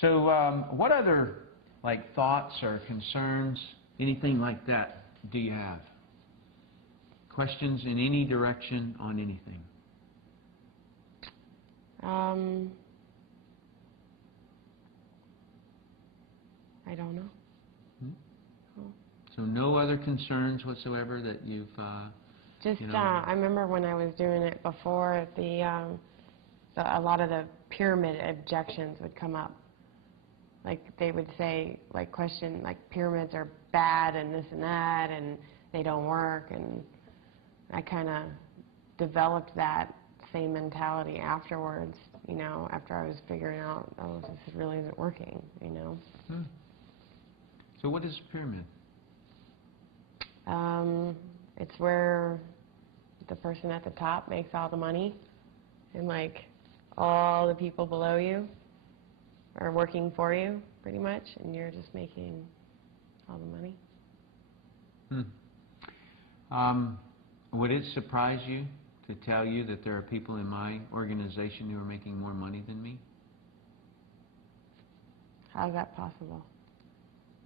So what other like thoughts or concerns, anything like that, do you have? Questions in any direction on anything? I don't know. Oh. So no other concerns whatsoever that you've just you know, I remember when I was doing it before, a lot of the pyramid objections would come up. Like they would say, like question, like pyramids are bad and this and that, and they don't work, and I kind of developed that same mentality afterwards, you know, after I was figuring out, oh, this really isn't working, you know. So what is a pyramid? It's where the person at the top makes all the money, and like all the people below you are working for you, pretty much, and you're just making all the money. Would it surprise you to tell you that there are people in my organization who are making more money than me? How is that possible?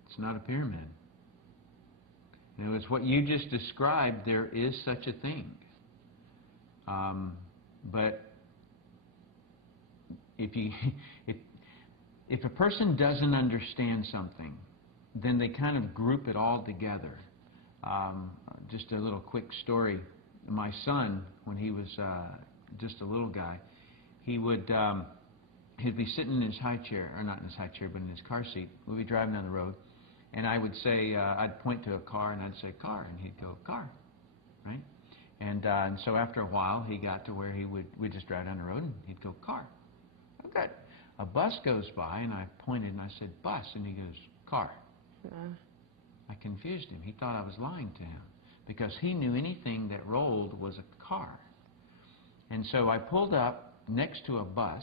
It's not a pyramid. You know, it's what you just described. There is such a thing. But if a person doesn't understand something, then they kind of group it all together. Just a little quick story. My son, when he was just a little guy, he'd be sitting in his high chair, or not in his high chair, but in his car seat. We'd be driving down the road, and I would say, I'd point to a car, and I'd say, car, and he'd go, car, right? And so after a while, he got to where we'd just drive down the road, and he'd go, car. Oh, good. A bus goes by, and I pointed, and I said, bus, and he goes, car. I confused him. He thought I was lying to him, because he knew anything that rolled was a car. And so I pulled up next to a bus.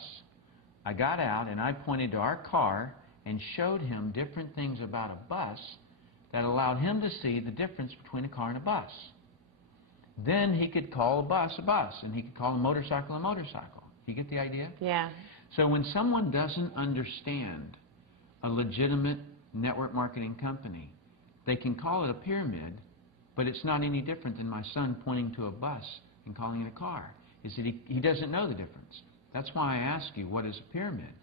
I got out, and I pointed to our car and showed him different things about a bus that allowed him to see the difference between a car and a bus. Then he could call a bus, and he could call a motorcycle. You get the idea? Yeah. So when someone doesn't understand a legitimate network marketing company, they can call it a pyramid, but it's not any different than my son pointing to a bus and calling it a car. Is that he doesn't know the difference. That's why I ask you, what is a pyramid?